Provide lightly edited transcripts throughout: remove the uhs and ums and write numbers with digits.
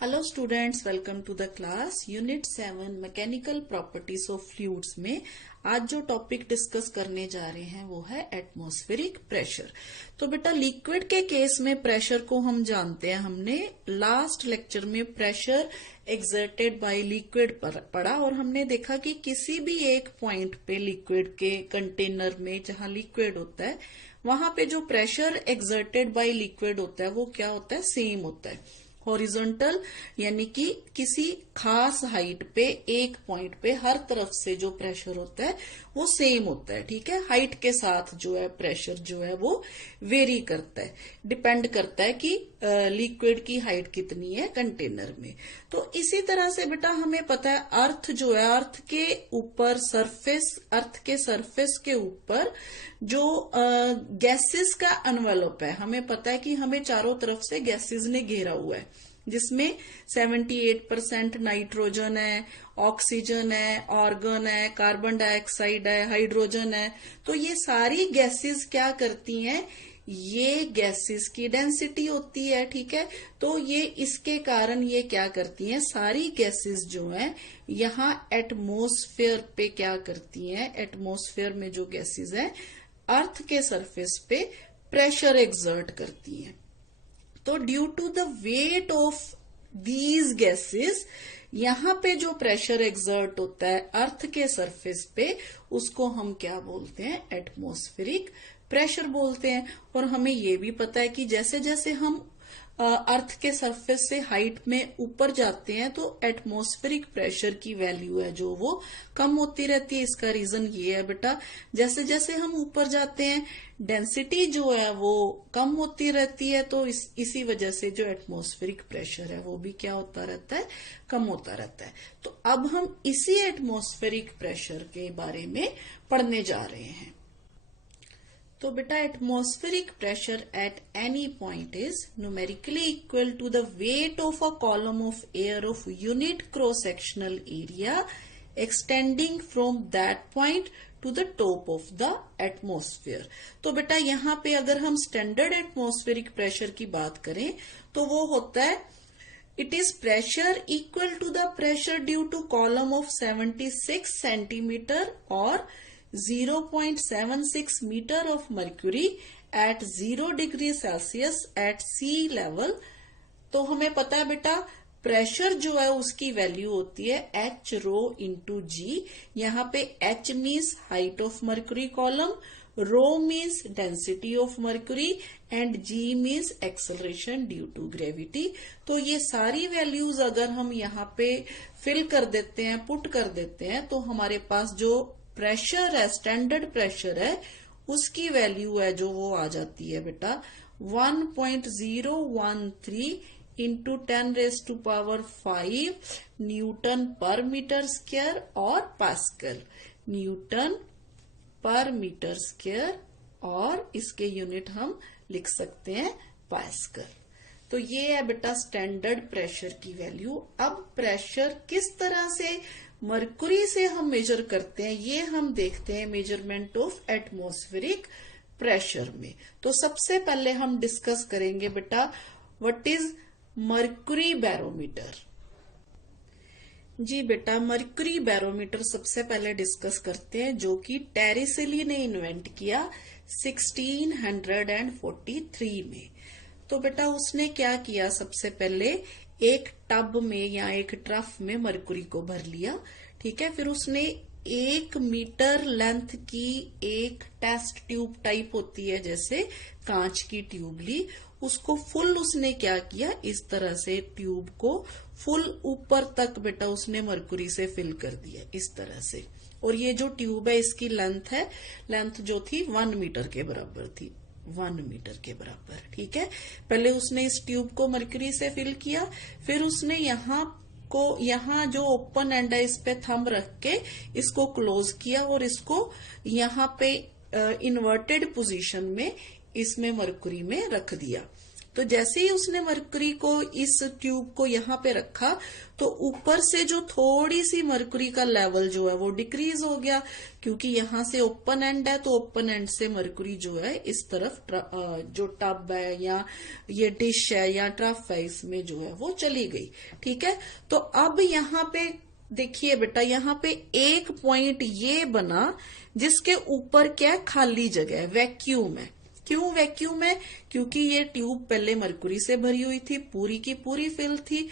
Hello students, welcome to the class unit 7 mechanical properties of fluids में आज जो topic discuss करने जा रहे हैं वो है एटमॉस्फेरिक प्रेशर। तो बेटा लिक्विड के केस में प्रेशर को हम जानते हैं, हमने लास्ट लेक्चर में प्रेशर एक्सर्टेड बाय लिक्विड पढ़ा और हमने देखा कि किसी भी एक पॉइंट पे लिक्विड के कंटेनर में जहां लिक्विड होता है वहां पे जो प्रेशर एक्सर्टेड बाय लिक्विड होता है वो क्या होता है, सेम होता है। हॉरिजॉन्टल यानी कि किसी खास हाइट पे एक पॉइंट पे हर तरफ से जो प्रेशर होता है वो सेम होता है। ठीक है, हाइट के साथ जो है प्रेशर जो है वो वेरी करता है, डिपेंड करता है कि लिक्विड की हाइट कितनी है कंटेनर में। तो इसी तरह से बेटा हमें पता है अर्थ जो है, अर्थ के ऊपर सरफेस, अर्थ के सरफेस के ऊपर जो गैसेस का एनवेलप है, हमें पता है कि हमें चारों तरफ से गैसेस ने घेरा हुआ है जिसमें 78% नाइट्रोजन है, ऑक्सीजन है, ऑर्गन है, कार्बन डाइऑक्साइड है, हाइड्रोजन है। तो ये सारी गैसेस क्या करती हैं, ये गैसेस की डेंसिटी होती है। ठीक है, तो ये इसके कारण ये क्या करती हैं, सारी गैसेस जो हैं यहाँ एटमॉस्फेयर पे क्या करती हैं, एटमॉस्फेयर में जो गैसेस हैं अर्थ के सरफेस पे प्रेशर एक्सर्ट करती हैं। तो due to the weight of these gases यहाँ पे जो प्रेशर एक्सर्ट होता है अर्थ के सरफेस पे उसको हम क्या बोलते हैं, एटमॉस्फेरिक प्रेशर बोलते हैं। और हमें ये भी पता है कि जैसे जैसे हम अर्थ के सरफेस से हाइट में ऊपर जाते हैं तो एटमॉस्फेरिक प्रेशर की वैल्यू है जो वो कम होती रहती है। इसका रीजन ये है बेटा, जैसे जैसे हम ऊपर जाते हैं डेंसिटी जो है वो कम होती रहती है, तो इसी वजह से जो एटमॉस्फेरिक प्रेशर है वो भी क्या होता रहता है, कम होता रहता है। तो अब हम इसी एटमॉस्फेरिक प्रेशर के बारे में पढ़ने जा रहे हैं। तो बेटा atmospheric pressure at any point is numerically equal to the weight of a column of air of unit cross sectional area extending from that point to the top of the atmosphere. तो बेटा यहाँ पे अगर हम standard atmospheric pressure की बात करें तो वो होता है, it is pressure equal to the pressure due to column of 76 centimetre और 0.76 meter of mercury at 0 degree Celsius at sea level। तो हमें पता है बेटा प्रेशर जो है उसकी वैल्यू होती है H रो इंटू जी। यहाँ पे H means height of mercury column, rho means density of mercury and G means acceleration due to gravity. तो ये सारी वैल्यूज अगर हम यहाँ पे फिल कर देते हैं, पुट कर देते हैं, तो हमारे पास जो प्रेशर है, स्टैंडर्ड प्रेशर है, उसकी वैल्यू है जो वो आ जाती है बेटा 1.013 into 10⁵ Newton per metre square और pascal, Newton per metre square, और इसके यूनिट हम लिख सकते हैं पास्कल। तो ये है बेटा स्टैंडर्ड प्रेशर की वैल्यू। अब प्रेशर किस तरह से मर्क्यूरी से हम मेजर करते हैं ये हम देखते हैं मेजरमेंट ऑफ एटमॉस्फेरिक प्रेशर में। तो सबसे पहले हम डिस्कस करेंगे बेटा व्हाट इज मर्क्यूरी बैरोमीटर। जी बेटा मर्क्यूरी बैरोमीटर सबसे पहले डिस्कस करते हैं, जो कि टेरिसेली ने इन्वेंट किया 1643 में। तो बेटा उसने क्या किया, सबसे पहले एक टब में या एक ट्रफ में मर्क्यूरी को भर लिया। ठीक है, फिर उसने 1 मीटर लेंथ की एक टेस्ट ट्यूब टाइप होती है जैसे कांच की ट्यूब ली, उसको फुल उसने क्या किया, इस तरह से ट्यूब को फुल ऊपर तक बेटा उसने मर्क्यूरी से फिल कर दिया इस तरह से। और ये जो ट्यूब है इसकी लेंथ है, लेंथ जो थी 1 मीटर के बराबर थी, 1 मीटर के बराबर। ठीक है, पहले उसने इस ट्यूब को मर्क्यूरी से फिल किया, फिर उसने यहाँ जो ओपन एंड है इस पे थंब रख के इसको क्लोज किया और इसको यहाँ पे इन्वर्टेड पोजीशन में इसमें मर्क्यूरी में रख दिया। तो जैसे ही उसने मरकरी को इस ट्यूब को यहाँ पे रखा तो ऊपर से जो थोड़ी सी मरकरी का लेवल जो है वो डिक्रीज हो गया, क्योंकि यहाँ से ओपन एंड है तो ओपन एंड से मरकरी जो है इस तरफ जो टब है या ये डिश है या ट्रफ है इसमें जो है वो चली गई। ठीक है, तो अब यहाँ पे देखिए बेटा, यहाँ पे एक पॉइंट ये बना जिसके ऊपर क्या है, खाली जगह है, वैक्यूम है। क्यों वैक्यूम है? क्योंकि ये ट्यूब पहले मरकरी से भरी हुई थी, पूरी की पूरी फिल थी।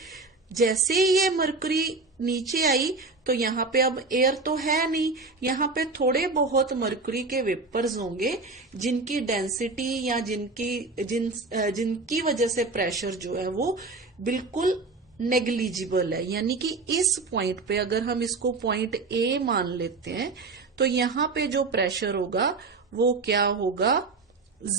जैसे ही ये मरकरी नीचे आई तो यहाँ पे अब एयर तो है नहीं, यहाँ पे थोड़े बहुत मरकरी के वेपर्स होंगे जिनकी डेंसिटी या जिनकी वजह से प्रेशर जो है वो बिल्कुल नेग्लिजिबल है। यानी कि इस पॉइंट पे अगर हम इसको पॉइंट ए मान लेते हैं तो यहाँ पे जो प्रेशर होगा वो क्या होगा,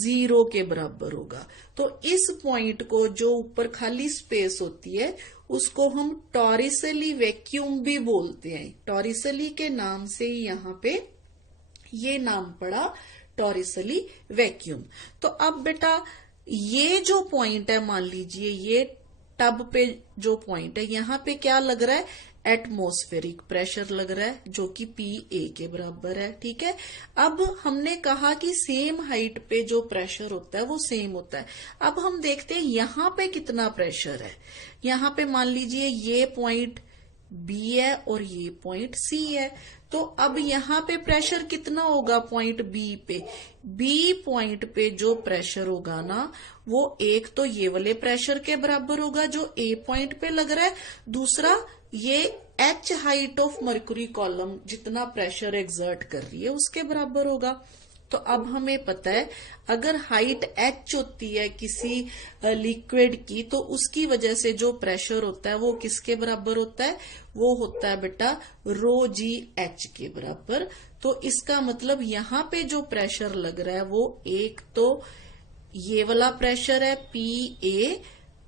0 के बराबर होगा। तो इस पॉइंट को, जो ऊपर खाली स्पेस होती है, उसको हम टॉरिसली वैक्यूम भी बोलते हैं। टॉरिसली के नाम से ही यहाँ पे ये नाम पड़ा, टॉरिसली वैक्यूम। तो अब बेटा ये जो पॉइंट है, मान लीजिए ये टब पे जो पॉइंट है, यहाँ पे क्या लग रहा है, एटमॉस्फेरिक प्रेशर लग रहा है जो कि PA के बराबर है। ठीक है, अब हमने कहा कि सेम हाइट पे जो प्रेशर होता है वो सेम होता है। अब हम देखते हैं यहाँ पे कितना प्रेशर है। यहाँ पे मान लीजिए ये पॉइंट B है और ये पॉइंट C है, तो अब यहाँ पे प्रेशर कितना होगा पॉइंट B पे? B पॉइंट पे जो प्रेशर होगा ना, वो एक तो ये वाले प्रेशर के बराबर होगा जो A पॉइंट पे लग रहा है, दूसरा ये H height of mercury column जितना प्रेशर एक्सर्ट कर रही है उसके बराबर होगा। तो अब हमें पता है अगर हाइट H होती है किसी लिक्विड की तो उसकी वजह से जो प्रेशर होता है वो किसके बराबर होता है? वो होता है बेटा ρgH के बराबर। तो इसका मतलब यहाँ पे जो प्रेशर लग रहा है वो एक तो ये वाला प्रेशर है PA,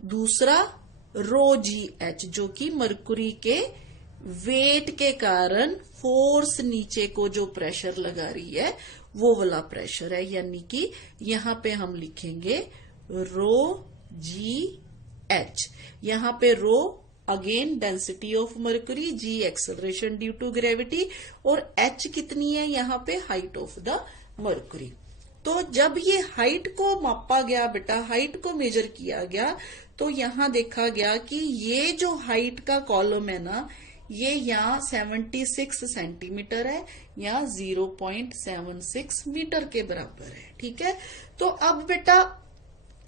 दूसरा ρgH जो कि मरकरी के वेट के कारण फोर्स नीचे को जो प्रेशर लगा रही है वो वाला प्रेशर है। यानी कि यहाँ पे हम लिखेंगे ρgH। यहाँ पे rho again density of mercury, G acceleration due to gravity, और H कितनी है यहाँ पे, हाइट ऑफ द मरकरी। तो जब ये हाइट को मापा गया बेटा, हाइट को मेजर किया गया, तो यहाँ देखा गया कि ये जो हाइट का कॉलम है ना, ये यहाँ 76 सेंटीमीटर है या 0.76 मीटर के बराबर है। ठीक है, तो अब बेटा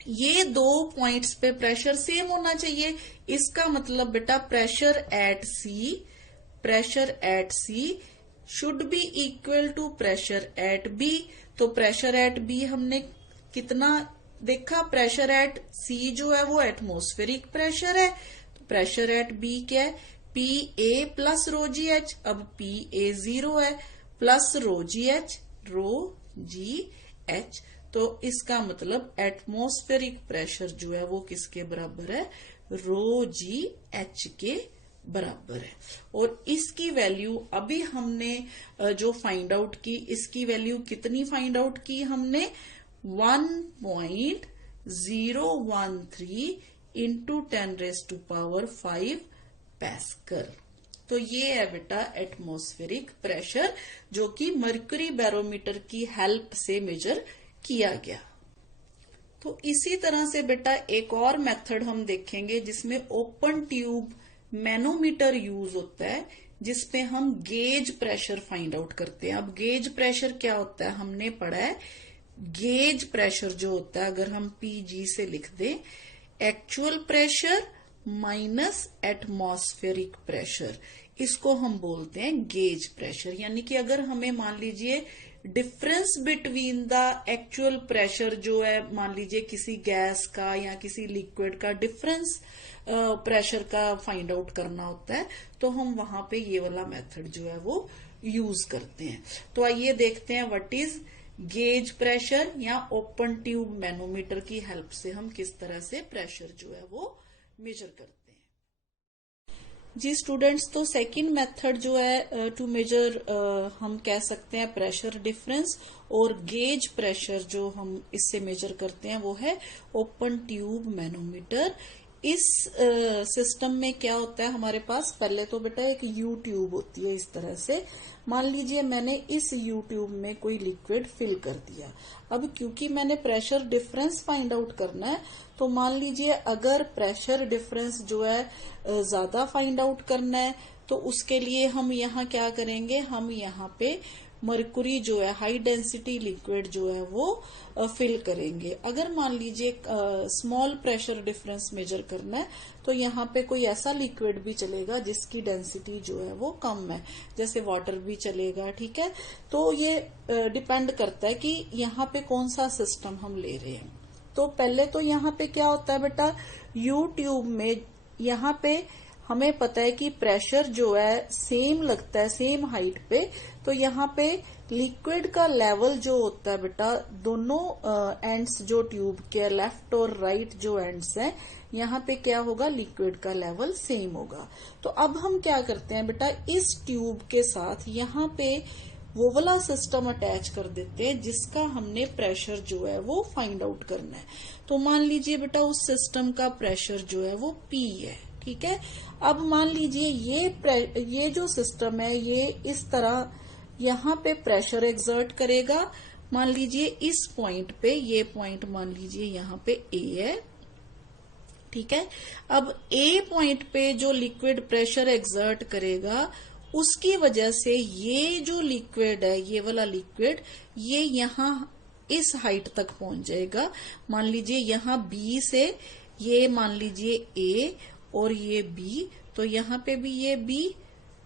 ये दो पॉइंट्स पे प्रेशर सेम होना चाहिए। इसका मतलब बेटा pressure at C should be equal to pressure at B. तो प्रेशर एट बी हमने कितना देखा, प्रेशर एट सी जो है वो एटमॉस्फेरिक प्रेशर है। तो प्रेशर एट बी क्या है, PA प्लस ρgH। अब PA 0 है, प्लस ρgH, तो इसका मतलब एटमॉस्फेरिक प्रेशर जो है वो किसके बराबर है, ρgH के बराबर है। और इसकी वैल्यू अभी हमने जो फाइंड आउट की, इसकी वैल्यू कितनी फाइंड आउट की हमने, 1.013 इंटू 10⁵ पास्कल। तो ये है बेटा एटमॉस्फेरिक प्रेशर जो कि मरकरी बैरोमीटर की हेल्प से मेजर किया गया। तो इसी तरह से बेटा एक और मेथड हम देखेंगे जिसमें ओपन ट्यूब मैनोमीटर यूज होता है, जिसपे हम गेज प्रेशर फाइंड आउट करते हैं। अब गेज प्रेशर क्या होता है, हमने पढ़ा है गेज प्रेशर जो होता है, अगर हम PG से लिख दें, actual pressure minus atmospheric pressure, इसको हम बोलते हैं गेज प्रेशर। यानी कि अगर हमें मान लीजिए difference between the actual pressure जो है, मान लीजिए किसी गैस का या किसी लिक्विड का डिफरेंस प्रेशर का फाइंड आउट करना होता है, तो हम वहां पे ये वाला मेथड जो है वो यूज करते हैं। तो आइए देखते हैं व्हाट इज गेज प्रेशर, या ओपन ट्यूब मैनोमीटर की हेल्प से हम किस तरह से प्रेशर जो है वो मेजर करते हैं। जी स्टूडेंट्स, तो सेकंड मेथड जो है टू मेजर हम कह सकते हैं प्रेशर डिफरेंस, और गेज प्रेशर जो हम इससे मेजर करते हैं वो है ओपन ट्यूब मैनोमीटर। इस सिस्टम में क्या होता है हमारे पास, पहले तो बेटा एक यू ट्यूब होती है इस तरह से। मान लीजिए मैंने इस यू ट्यूब में कोई लिक्विड फिल कर दिया। अब क्योंकि मैंने प्रेशर डिफरेंस फाइंड आउट करना है, तो मान लीजिए अगर प्रेशर डिफरेंस जो है ज्यादा फाइंड आउट करना है, तो उसके लिए हम यहाँ क्या करेंगे, हम यहाँ पे मरकुरी जो है हाई डेंसिटी लिक्विड जो है वो फिल करेंगे। अगर मान लीजिए स्मॉल प्रेशर डिफरेंस मेजर करना है, तो यहाँ पे कोई ऐसा लिक्विड भी चलेगा जिसकी डेंसिटी जो है वो कम है, जैसे वाटर भी चलेगा। ठीक है, तो ये डिपेंड करता है कि यहाँ पे कौन सा सिस्टम हम ले रहे हैं। तो पहले तो यहाँ पे क्या होता है बेटा, यू ट्यूब में यहाँ पे हमें पता है कि प्रेशर जो है सेम लगता है, सेम हाइट पे। तो यहाँ पे लिक्विड का लेवल जो होता है बेटा, दोनों एंड्स जो ट्यूब के लेफ्ट और राइट जो एंड्स हैं, यहाँ पे क्या होगा, लिक्विड का लेवल सेम होगा। तो अब हम क्या करते हैं बेटा, इस ट्यूब के साथ यहाँ पे वो वाला सिस्टम अटैच कर देते हैं जिसका हमने प्रेशर जो है वो फाइंड आउट करना है। तो मान लीजिए बेटा उस सिस्टम का प्रेशर जो है वो P है। ठीक है, अब मान लीजिए ये जो सिस्टम है ये इस तरह यहाँ पे प्रेशर एक्सर्ट करेगा। मान लीजिए इस पॉइंट पे, ये पॉइंट मान लीजिए यहाँ पे A है। ठीक है, अब A पॉइंट पे जो लिक्विड प्रेशर एक्सर्ट करेगा, उसकी वजह से ये जो लिक्विड है, ये वाला लिक्विड, ये यहाँ इस हाइट तक पहुंच जाएगा। मान लीजिए यहाँ B से ये मान लीजिए A और ये B, तो यहाँ पे भी ये B,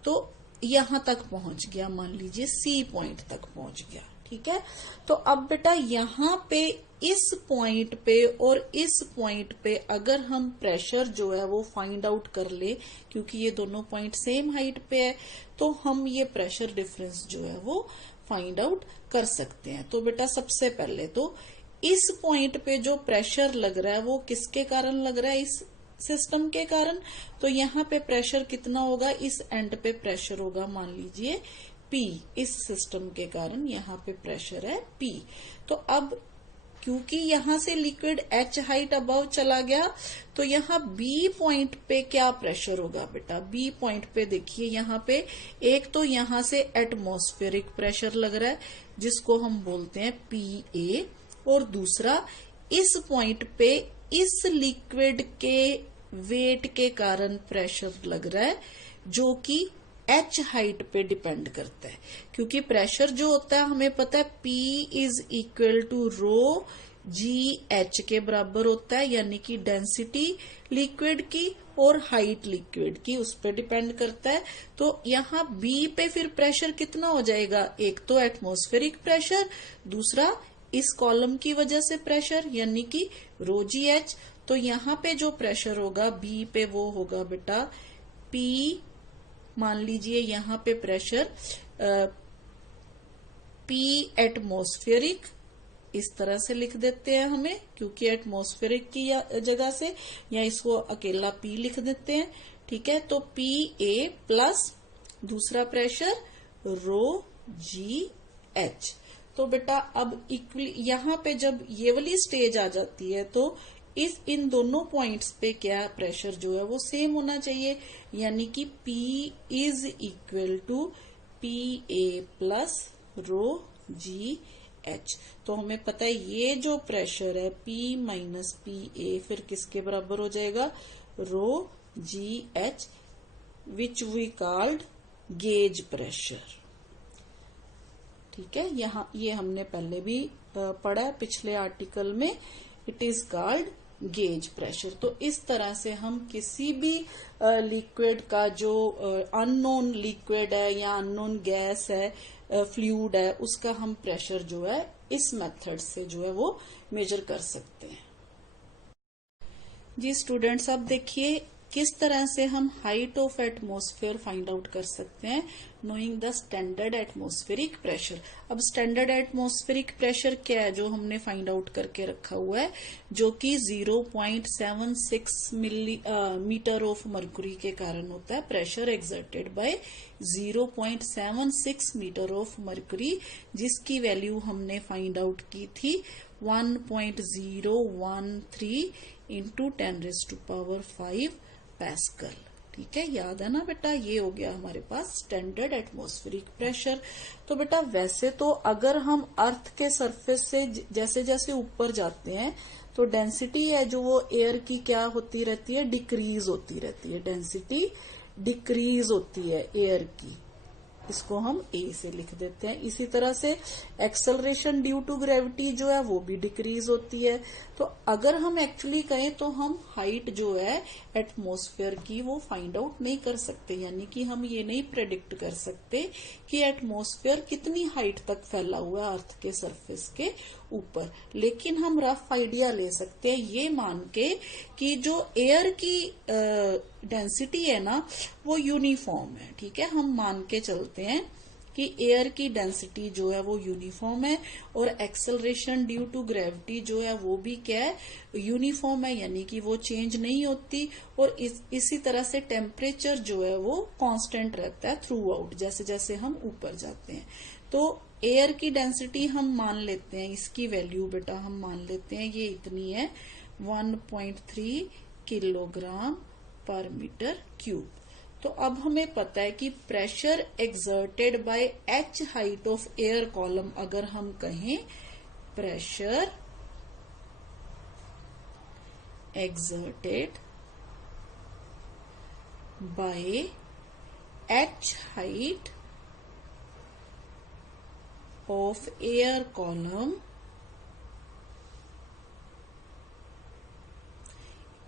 तो यहाँ तक पहुंच गया, मान लीजिए C पॉइंट तक पहुंच गया। ठीक है, तो अब बेटा यहाँ पे इस पॉइंट पे और इस पॉइंट पे अगर हम प्रेशर जो है वो फाइंड आउट कर ले, क्योंकि ये दोनों पॉइंट सेम हाइट पे है, तो हम ये प्रेशर डिफरेंस जो है वो फाइंड आउट कर सकते हैं। तो बेटा सबसे पहले तो इस पॉइंट पे जो प्रेशर लग रहा है वो किसके कारण लग रहा है, इस सिस्टम के कारण। तो यहाँ पे प्रेशर कितना होगा, इस एंड पे प्रेशर होगा मान लीजिए P, इस सिस्टम के कारण यहाँ पे प्रेशर है P। तो अब क्योंकि यहाँ से लिक्विड H हाइट अबव चला गया, तो यहाँ B पॉइंट पे क्या प्रेशर होगा बेटा, B पॉइंट पे देखिए यहाँ पे एक तो यहाँ से एटमॉस्फेरिक प्रेशर लग रहा है जिसको हम बोलते हैं PA, और दूसरा इस पॉइंट पे इस लिक्विड के वेट के कारण प्रेशर लग रहा है जो कि H हाइट पे डिपेंड करता है। क्योंकि प्रेशर जो होता है हमें पता है P is equal to rho g H के बराबर होता है, यानी कि डेंसिटी लिक्विड की और हाइट लिक्विड की उस पर डिपेंड करता है। तो यहाँ B पे फिर प्रेशर कितना हो जाएगा, एक तो एटमॉस्फेरिक प्रेशर, दूसरा इस कॉलम की वजह से प्रेशर यानी कि रो जी H। तो यहाँ पे जो प्रेशर होगा B पे वो होगा बेटा P, मान लीजिए यहाँ पे प्रेशर P एटमॉस्फेरिक, इस तरह से लिख देते हैं हमें, क्योंकि एटमॉस्फेरिक की जगह से, या इसको अकेला P लिख देते हैं। ठीक है, तो PA प्लस दूसरा प्रेशर रो जी H। तो बेटा अब इक्वली यहाँ पे जब ये वाली स्टेज आ जाती है तो इन दोनों पॉइंट्स पे क्या प्रेशर जो है वो सेम होना चाहिए, यानी कि P is equal to PA plus rho g H। तो हमें पता है ये जो प्रेशर है P माइनस PA फिर किसके बराबर हो जाएगा, rho g H, which we called gauge pressure. ठीक है, यहाँ ये हमने पहले भी पढ़ा है पिछले आर्टिकल में, it is called gauge pressure. तो इस तरह से हम किसी भी लिक्विड का जो अननोन लिक्विड है या अननोन गैस है, फ्लूइड है, उसका हम प्रेशर जो है इस मेथड से जो है वो मेजर कर सकते हैं। जी स्टूडेंट्स, अब देखिए किस तरह से हम height of atmosphere find out कर सकते हैं, knowing the standard atmospheric pressure. अब स्टैंडर्ड एटमॉस्फेरिक प्रेशर क्या है जो हमने फाइंड आउट करके रखा हुआ है, जो कि 0.76 मीटर ऑफ मर्क्यूरी के कारण होता है। Pressure exerted by 0.76 metre of mercury, जिसकी वैल्यू हमने फाइंड आउट की थी 1.013 इंटू 10⁵ पैस्कल। ठीक है, याद है ना बेटा, ये हो गया हमारे पास स्टैंडर्ड एटमॉस्फेरिक प्रेशर। तो बेटा वैसे तो अगर हम अर्थ के सरफेस से जैसे जैसे ऊपर जाते हैं तो डेंसिटी है जो वो एयर की क्या होती रहती है, डिक्रीज होती रहती है। डेंसिटी डिक्रीज होती है एयर की, इसको हम ए से लिख देते हैं। इसी तरह से एक्सेलरेशन ड्यू टू ग्रेविटी जो है वो भी डिक्रीज होती है। तो अगर हम एक्चुअली कहें तो हम हाइट जो है एटमॉस्फेयर की वो फाइंड आउट नहीं कर सकते, यानी कि हम ये नहीं प्रेडिक्ट कर सकते कि एटमॉस्फेयर कितनी हाइट तक फैला हुआ है अर्थ के सरफेस के ऊपर। लेकिन हम रफ आइडिया ले सकते हैं ये मान के कि जो एयर की डेंसिटी है ना वो यूनिफॉर्म है। ठीक है, हम मान के चलते हैं कि एयर की डेंसिटी जो है वो यूनिफॉर्म है और एक्सेलरेशन ड्यू टू ग्रेविटी जो है वो भी क्या है, यूनिफॉर्म है, यानी कि वो चेंज नहीं होती। और इसी तरह से टेम्परेचर जो है वो कांस्टेंट रहता है थ्रू आउट, जैसे जैसे हम ऊपर जाते हैं। तो एयर की डेंसिटी हम मान लेते हैं, इसकी वैल्यू बेटा हम मान लेते हैं ये इतनी है 1.3 किलोग्राम पर मीटर क्यूब। तो अब हमें पता है कि pressure exerted by H height of air column, अगर हम कहें pressure exerted by H height of air column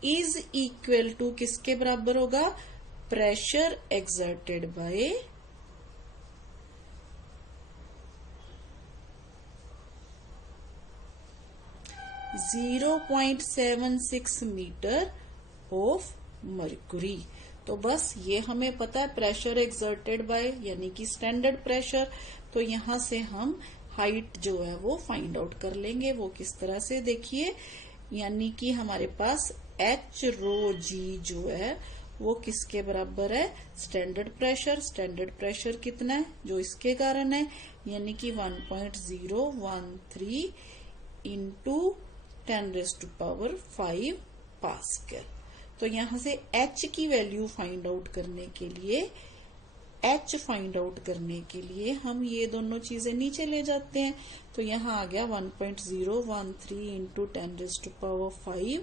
is equal to किसके बराबर होगा, pressure exerted by .76 metre of mercury. तो बस ये हमें पता है प्रेशर एक्सर्टेड बाय यानी कि स्टैंडर्ड प्रेशर। तो यहां से हम हाइट जो है वो फाइंड आउट कर लेंगे। वो किस तरह से, देखिए, यानी कि हमारे पास एच रो जी जो है वो किसके बराबर है, स्टैंडर्ड प्रेशर। स्टैंडर्ड प्रेशर कितना है जो इसके कारण है, यानी कि 1.013 इंटू 10⁵ पास्कल। तो यहां से एच की वैल्यू फाइंड आउट करने के लिए हम ये दोनों चीजें नीचे ले जाते हैं। तो यहां आ गया 1.013 into 10⁵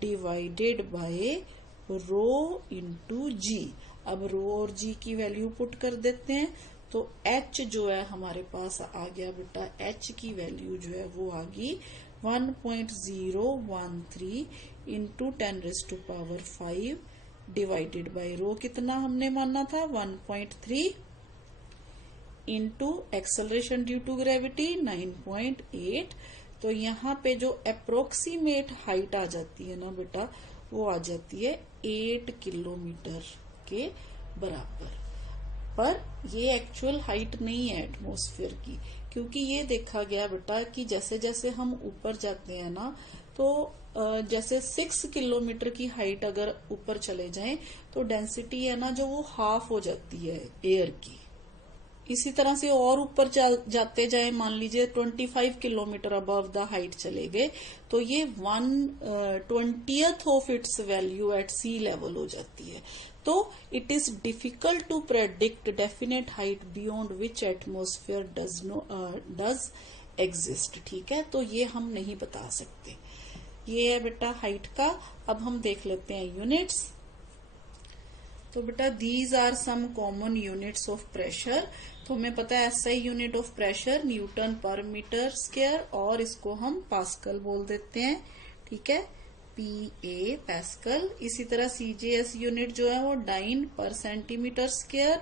divided by rho into g. अब रो और जी की वैल्यू पुट कर देते हैं तो एच जो है हमारे पास आ गया बेटा, एच की वैल्यू जो है वो आ गई 1.013 इंटू 10⁵ डिवाइडेड बाय रो कितना हमने माना था 1.3 into acceleration due to gravity 9.8। तो यहाँ पे जो अप्रोक्सीमेट हाइट आ जाती है ना बेटा वो आ जाती है 8 किलोमीटर के बराबर। पर ये एक्चुअल हाइट नहीं है एटमॉस्फेयर की, क्योंकि ये देखा गया बेटा कि जैसे जैसे हम ऊपर जाते हैं ना तो जैसे 6 किलोमीटर की हाइट अगर ऊपर चले जाएं तो डेंसिटी है ना जो वो हाफ हो जाती है एयर की। इसी तरह से और ऊपर जाते जाए, मान लीजिए 25 किलोमीटर अबव द हाइट चले गए तो ये 1/20 of its value at sea level हो जाती है। तो it is difficult to predict definite height beyond which atmosphere does exist. ठीक है, तो ये हम नहीं बता सकते। ये है बेटा हाइट का। अब हम देख लेते हैं यूनिट्स। तो बेटा these are some common units of pressure. तो हमें पता है SI unit of pressure newton per metre square, और इसको हम पास्कल बोल देते हैं। ठीक है, पीए पास्कल। इसी तरह सीजीएस यूनिट जो है वो डाइन पर सेंटीमीटर स्क्वायर।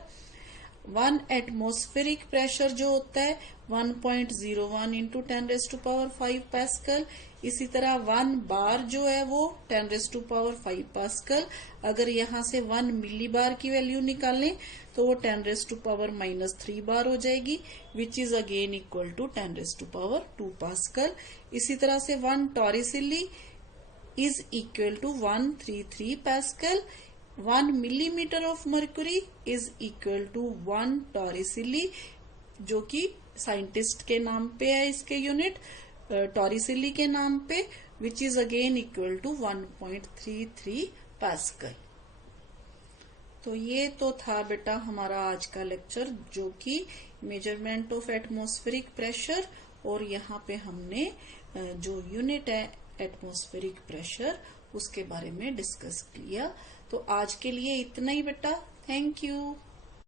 1 एटमॉस्फेरिक प्रेशर जो होता है 1.01 इंटू 10⁵ पास्कल। इसी तरह 1 बार जो है वो 10⁵ पास्कल। अगर यहाँ से 1 मिली बार की वैल्यू निकालें तो वो 10⁻³ बार हो जाएगी, which is again equal to 10⁻² pascal. इसी तरह से 1 torricelli is equal to 133 pascal. 1 millimetre of mercury is equal to 1 torricelli, जो कि साइंटिस्ट के नाम पे है इसके यूनिट, टॉरिसिली के नाम पे, which is again equal to 1.33 pascal. तो ये तो था बेटा हमारा आज का लेक्चर, जो कि मेजरमेंट ऑफ एटमॉस्फेरिक प्रेशर, और यहाँ पे हमने जो यूनिट है एटमॉस्फेरिक प्रेशर उसके बारे में डिस्कस किया। तो आज के लिए इतना ही बेटा, थैंक यू।